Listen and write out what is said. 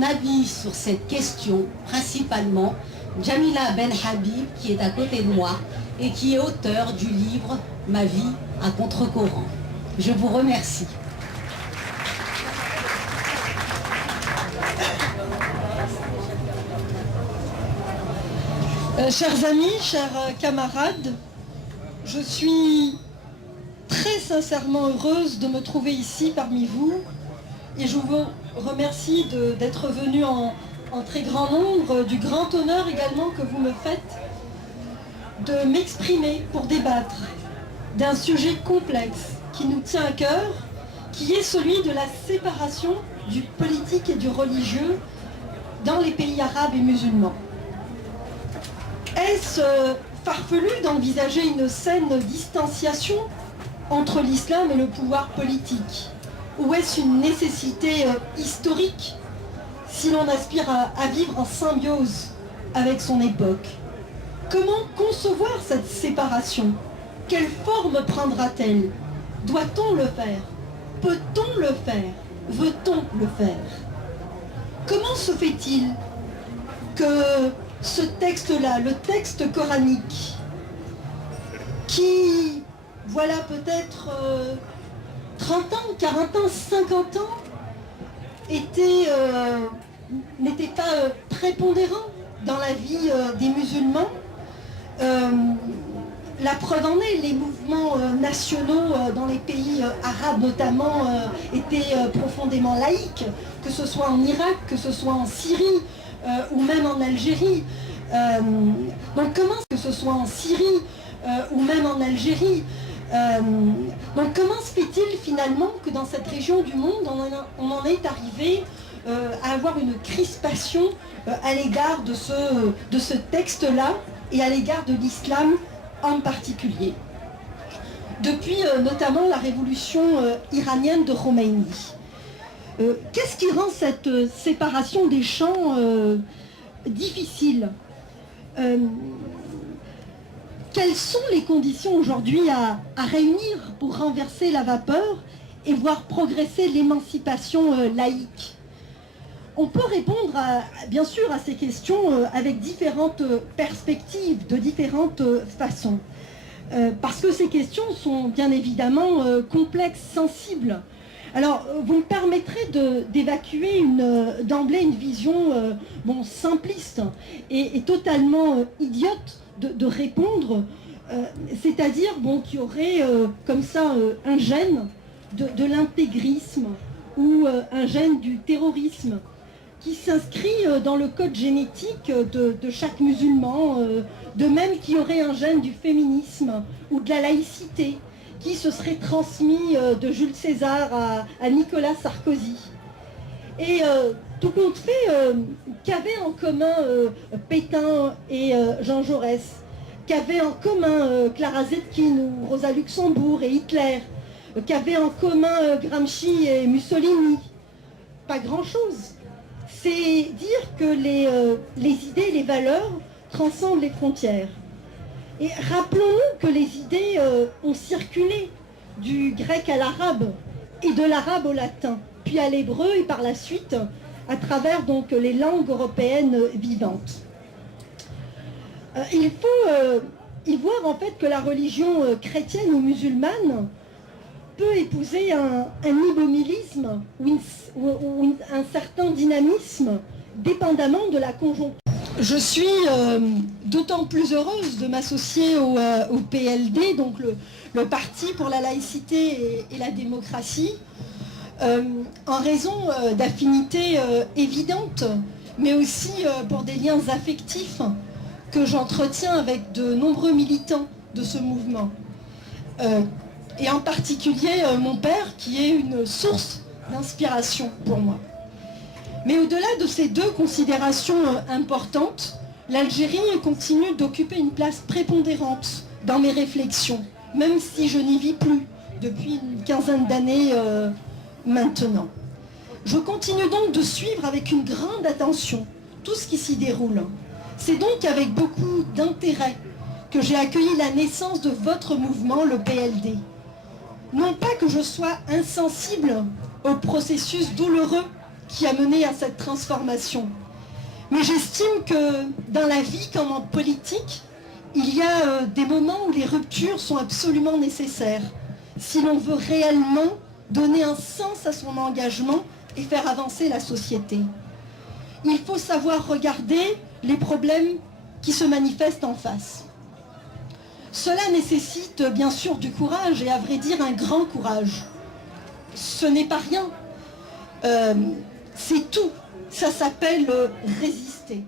mon avis sur cette question, principalement Jamila Ben Habib, qui est à côté de moi et qui est auteur du livre « Ma vie à contre-courant ». Je vous remercie. Chers amis, chers camarades, je suis très sincèrement heureuse de me trouver ici parmi vous et je vous remercie d'être venus en très grand nombre, du grand honneur également que vous me faites de m'exprimer pour débattre d'un sujet complexe qui nous tient à cœur, qui est celui de la séparation du politique et du religieux dans les pays arabes et musulmans. Est-ce farfelu d'envisager une saine distanciation entre l'islam et le pouvoir politique? Ou est-ce une nécessité historique si l'on aspire à vivre en symbiose avec son époque? Comment concevoir cette séparation? Quelle forme prendra-t-elle? Doit-on le faire? Peut-on le faire? Veut-on le faire? Comment se fait-il que ce texte-là, le texte coranique, qui, voilà peut-être 30 ans, 40 ans, 50 ans, n'était pas prépondérant dans la vie des musulmans. La preuve en est, les mouvements nationaux dans les pays arabes notamment étaient profondément laïques, que ce soit en Irak, que ce soit en Syrie, ou même en Algérie. Donc comment se fait-il finalement que dans cette région du monde, on en est arrivé à avoir une crispation à l'égard de ce texte-là et à l'égard de l'islam en particulier? Depuis notamment la révolution iranienne de Khomeini. Qu'est-ce qui rend cette séparation des champs difficile? Quelles sont les conditions aujourd'hui à réunir pour renverser la vapeur et voir progresser l'émancipation laïque? On peut répondre bien sûr à ces questions avec différentes perspectives, de différentes façons. Parce que ces questions sont bien évidemment complexes, sensibles. Alors, vous me permettrez d'évacuer d'emblée une vision simpliste et totalement idiote de répondre, c'est-à-dire qu'il y aurait comme ça un gène de l'intégrisme ou un gène du terrorisme qui s'inscrit dans le code génétique de chaque musulman, de même qu'il y aurait un gène du féminisme ou de la laïcité, qui se serait transmis de Jules César à Nicolas Sarkozy. Et tout compte fait, qu'avaient en commun Pétain et Jean Jaurès? Qu'avaient en commun Clara Zetkin ou Rosa Luxembourg et Hitler? Qu'avaient en commun Gramsci et Mussolini? Pas grand-chose. C'est dire que les idées, les valeurs transcendent les frontières. Et rappelons-nous que les idées ont circulé du grec à l'arabe et de l'arabe au latin, puis à l'hébreu et par la suite à travers donc les langues européennes vivantes. Il faut y voir en fait que la religion chrétienne ou musulmane peut épouser un immobilisme ou un certain dynamisme dépendamment de la conjoncture. Je suis d'autant plus heureuse de m'associer au PLD, donc le Parti pour la laïcité et la démocratie, en raison d'affinités évidentes, mais aussi pour des liens affectifs que j'entretiens avec de nombreux militants de ce mouvement. Et en particulier mon père, qui est une source d'inspiration pour moi. Mais au-delà de ces deux considérations importantes, l'Algérie continue d'occuper une place prépondérante dans mes réflexions, même si je n'y vis plus depuis une quinzaine d'années maintenant. Je continue donc de suivre avec une grande attention tout ce qui s'y déroule. C'est donc avec beaucoup d'intérêt que j'ai accueilli la naissance de votre mouvement, le PLD. Non pas que je sois insensible au processus douloureux qui a mené à cette transformation. Mais j'estime que dans la vie comme en politique, il y a des moments où les ruptures sont absolument nécessaires si l'on veut réellement donner un sens à son engagement et faire avancer la société. Il faut savoir regarder les problèmes qui se manifestent en face. Cela nécessite bien sûr du courage et à vrai dire un grand courage. Ce n'est pas rien. C'est tout. Ça s'appelle résister.